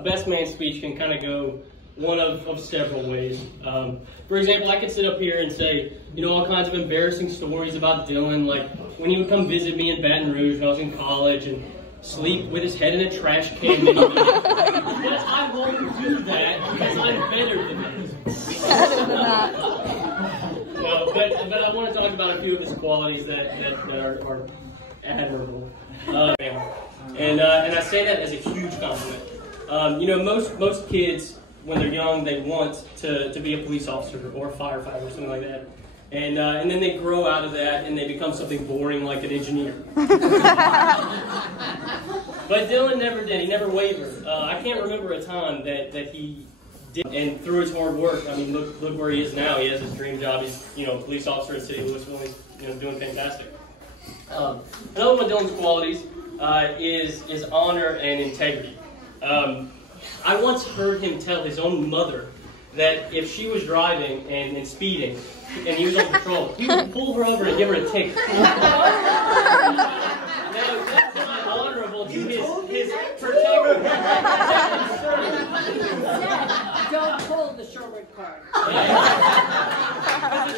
a best man speech can kind of go one of several ways. For example, I could sit up here and say, you know, all kinds of embarrassing stories about Dylan, like when he would come visit me in Baton Rouge when I was in college and sleep with his head in a trash can. But I won't do that because I'm better than that. No, but I want to talk about a few of his qualities that are admirable. And I say that as a huge compliment. You know, most kids, when they're young, they want to be a police officer or a firefighter or something like that. And then they grow out of that and they become something boring like an engineer. But Dylan never did. He never wavered. I can't remember a time that he did. And through his hard work, I mean, look where he is now. He has his dream job. He's, you know, a police officer in City Louisville. He's, you know, doing fantastic. Another one of Dylan's qualities is honor and integrity. I once heard him tell his own mother that if she was driving and speeding and he was on patrol, he would pull her over and give her a ticket. Now, that's not honorable to his protector. Don't pull the Sherwood card. It's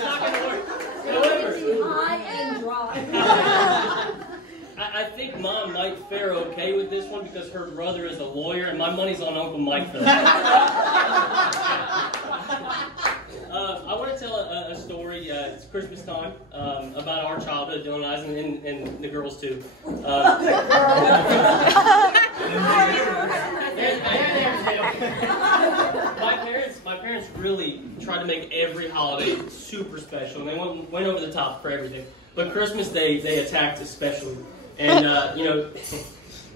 not going to work. However, high and dry. I think Mom might fare okay with this one because her brother is a lawyer, and my money's on Uncle Mike for that. I want to tell a story. It's Christmas time about our childhood, Dylan and I, and the girls too. My parents really tried to make every holiday super special, and they went over the top for everything. But Christmas Day, they attacked especially. And, you know,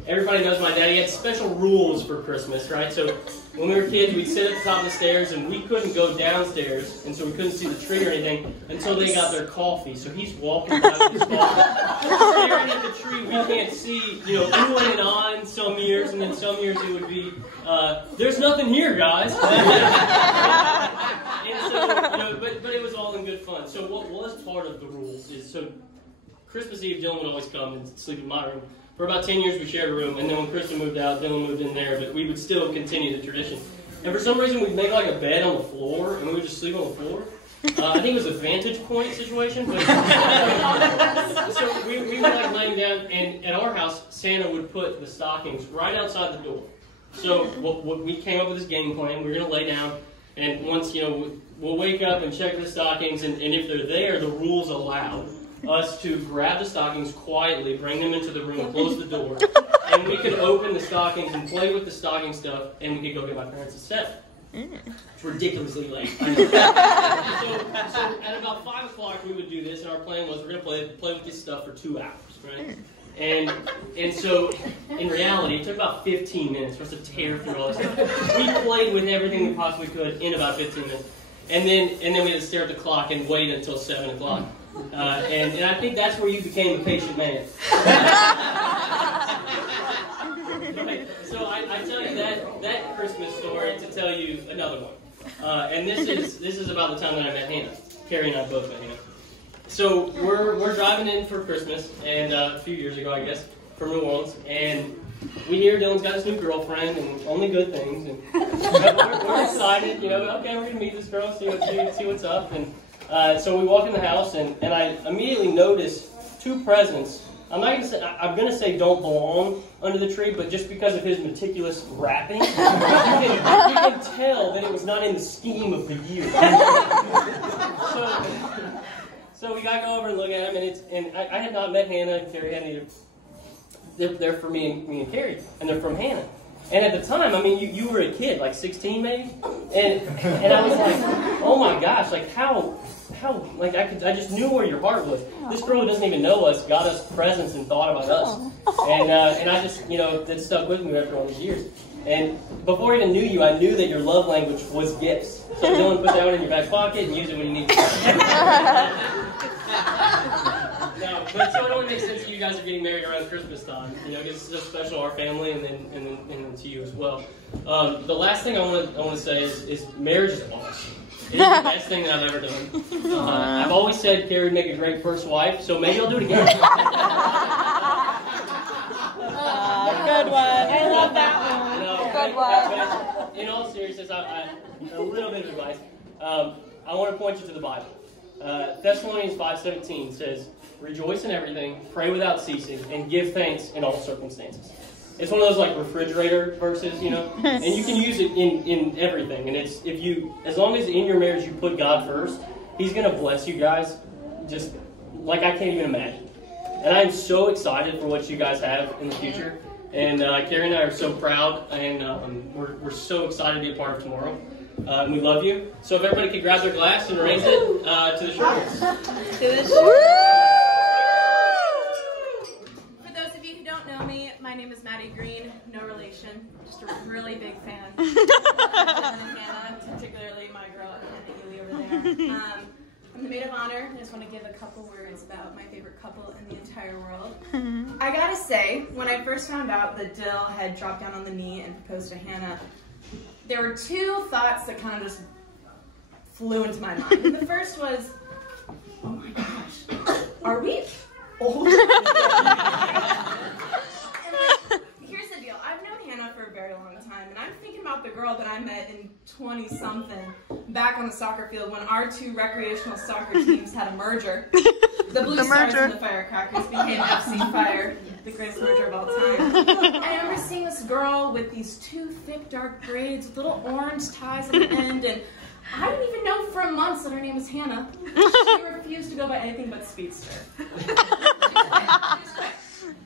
everybody knows my daddy had special rules for Christmas, right? So when we were kids, we'd sit at the top of the stairs, and we couldn't go downstairs, and so we couldn't see the tree or anything until they got their coffee. So he's walking by with his coffee, staring at the tree. We can't see, you know, oohing and ahhing some years, and then some years it would be, there's nothing here, guys. And so, you know, but it was all in good fun. So what was part of the rules is, so Christmas Eve, Dylan would always come and sleep in my room. For about 10 years, we shared a room, and then when Kristen moved out, Dylan moved in there, but we would still continue the tradition. And for some reason, we'd make like a bed on the floor, and we would just sleep on the floor. I think it was a vantage point situation, but so we were like laying down, and at our house, Santa would put the stockings right outside the door. So we came up with this game plan. We were going to lay down, and once, you know, we'll wake up and check the stockings, and if they're there, the rules allow us to grab the stockings quietly, bring them into the room, close the door, and we could open the stockings and play with the stocking stuff, and we could go get my parents a set. It's ridiculously late. I know. So at about 5 o'clock we would do this, and our plan was we're going to play with this stuff for 2 hours, right? And so in reality, it took about 15 minutes for us to tear through all this stuff. We played with everything we possibly could in about 15 minutes, and then we had to stare at the clock and wait until 7 o'clock. And I think that's where you became a patient man. So I tell you that Christmas story to tell you another one. And this is about the time that I met Hannah. Carrie and I both met Hannah. So we're driving in for Christmas, and a few years ago, I guess, from New Orleans, and we hear Dylan's got this new girlfriend and only good things, and we're excited, you know. Okay, we're gonna meet this girl, see what's up, and. So we walk in the house, and I immediately notice 2 presents. I'm going to say don't belong under the tree, but just because of his meticulous wrapping, you can tell that it was not in the scheme of the year. So we got to go over and look at them, and I had not met Hannah, and Carrie hadn't either. They're for me and Carrie, and they're from Hannah. And at the time, I mean, you were a kid, like 16 maybe, and I was like, oh my gosh, like how, like I just knew where your heart was. This girl who doesn't even know us got us presents and thought about us, and I just, you know, that stuck with me after all these years. And before I even knew you, I knew that your love language was gifts. So Dylan, put that one in your back pocket and use it when you need it. No, but so it only makes sense that you guys are getting married around Christmas time. You know, because it's so special to our family and then to you as well. The last thing I want to say is marriage is awesome. It is the best thing that I've ever done. I've always said Carrie would make a great first wife, so maybe I'll do it again. Good one. I love that one. but in all seriousness, a little bit of advice. I want to point you to the Bible. Thessalonians 5:17 says, "Rejoice in everything, pray without ceasing, and give thanks in all circumstances." It's one of those like refrigerator verses, you know, and you can use it in everything. And it's as long as in your marriage you put God first, He's gonna bless you guys, just like I can't even imagine. And I'm so excited for what you guys have in the future. And Carrie and I are so proud, and we're so excited to be a part of tomorrow. And we love you. So if everybody could grab their glass and raise it to the shoulders. For those of you who don't know me, my name is Maddie Green. No relation. Just a really big fan of Dylan and Hannah, particularly my girl, Hannah Ely over there. I'm the maid of honor. I just want to give a couple words about my favorite couple in the entire world. I gotta say, when I first found out that Dill had dropped down on the knee and proposed to Hannah, there were two thoughts that kind of just flew into my mind. And the first was, oh my gosh, are we old? Here's the deal. I've known Hannah for a very long time, and I'm thinking about the girl that I met in 20-something back on the soccer field when our two recreational soccer teams had a merger. The Blue Stars and the Firecrackers became FC Fire, the greatest merger of all time. And I remember seeing this girl with these two thick, dark braids with little orange ties at the end, and I didn't even know for months that her name was Hannah. She refused to go by anything but Speedster.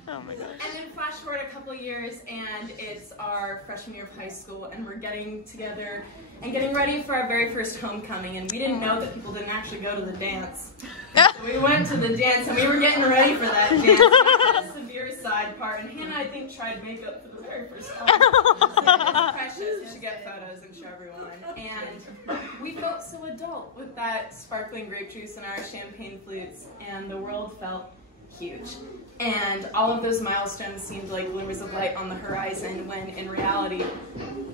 Oh my gosh. And then flash forward a couple years, and it's our freshman year of high school, and we're getting together and getting ready for our very first homecoming, and we didn't know that people didn't actually go to the dance. So we went to the dance, and we were getting ready for that dance. The severe side part, and Hannah, I think, tried makeup for the very first time. It's precious. You should get photos and show everyone. And we felt so adult with that sparkling grape juice and our champagne flutes, and the world felt huge. And all of those milestones seemed like glimmers of light on the horizon, when in reality,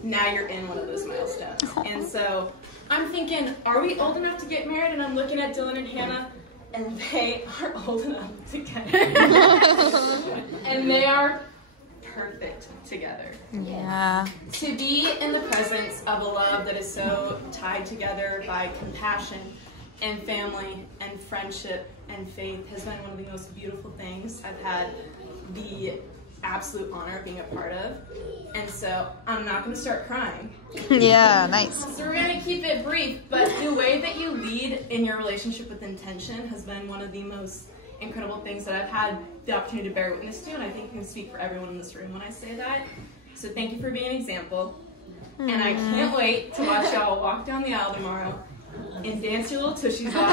now you're in one of those milestones. And so I'm thinking, are we old enough to get married? And I'm looking at Dylan and Hannah, and they are old enough to get married. And they are perfect together. Yeah. To be in the presence of a love that is so tied together by compassion and family and friendship and faith has been one of the most beautiful things I've had the absolute honor of being a part of. And so I'm not going to start crying. Yeah, nice. So we're going to keep it brief, but the way that you lead in your relationship with intention has been one of the most incredible things that I've had the opportunity to bear witness to, and I think I can speak for everyone in this room when I say that. So thank you for being an example. And I can't wait to watch y'all walk down the aisle tomorrow and dance your little tushies off,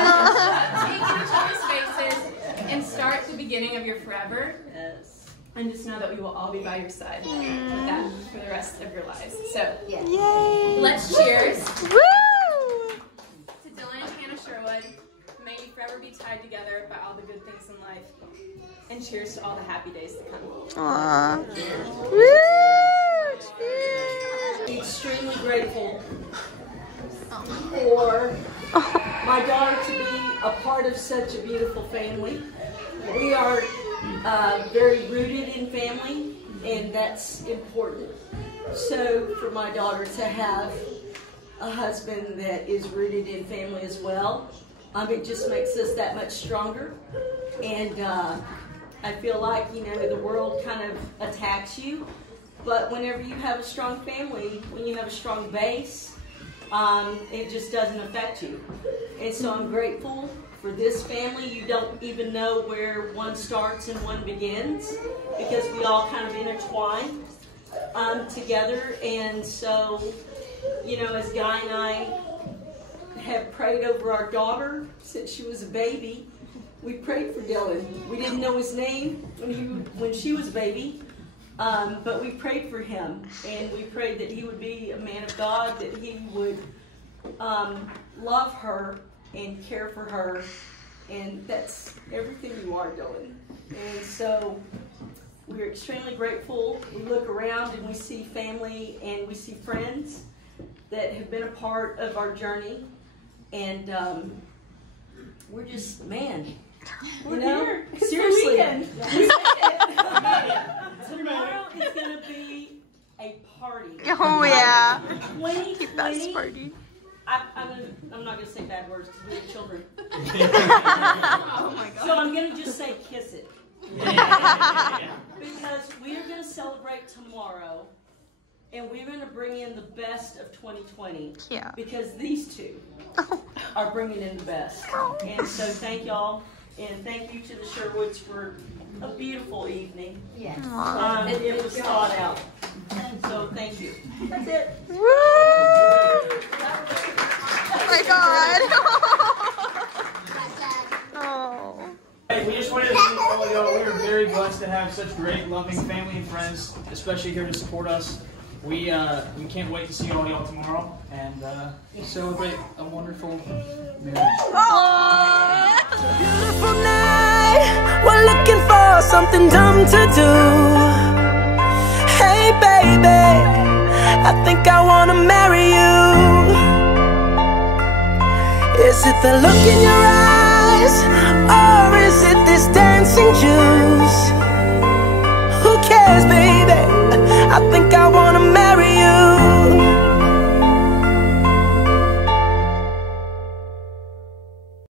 take each other's faces, and start the beginning of your forever. Yes. And just know that we will all be by your side with that for the rest of your lives. So, Yay. let's cheers Woo! to Dylan and Hannah Sherwood. May you forever be tied together by all the good things in life. And cheers to all the happy days to come. Aww. Woo! Cheers. Extremely grateful for my daughter to be a part of such a beautiful family. We are very rooted in family, and that's important. So for my daughter to have a husband that is rooted in family as well, it just makes us that much stronger. And I feel like, you know, the world kind of attacks you, but whenever you have a strong family, when you have a strong base, it just doesn't affect you. And so I'm grateful for this family. You don't even know where one starts and one begins, because we all kind of intertwine together. And so, you know, as Guy and I have prayed over our daughter since she was a baby, we prayed for Dylan. We didn't know his name when she was a baby. But we prayed for him, and we prayed that he would be a man of God, that he would love her and care for her, and that's everything you are doing. And so we're extremely grateful. We look around and we see family and we see friends that have been a part of our journey, and we're just, man, We're you know, here. seriously. It's the weekend. Tomorrow is going to be a a party. Oh yeah. 2020. Keep that party. I'm not going to say bad words to little children. Oh my God. So I'm going to just say kiss it. Yeah. Because we are going to celebrate tomorrow, and we're going to bring in the best of 2020. Yeah. Because these two are bringing in the best. And so thank y'all, and thank you to the Sherwoods for a beautiful evening. Yes. It was thought out. So thank you. That's it. Woo! Oh my God. Oh. Hey, we just wanted to thank all of y'all. We are very blessed to have such great, loving family and friends, especially here to support us. We can't wait to see all y'all tomorrow and celebrate a wonderful marriage. Beautiful night, we're looking for something dumb to do. Hey baby, I think I wanna marry you. Is it the look in your eyes, or is it this dancing juice?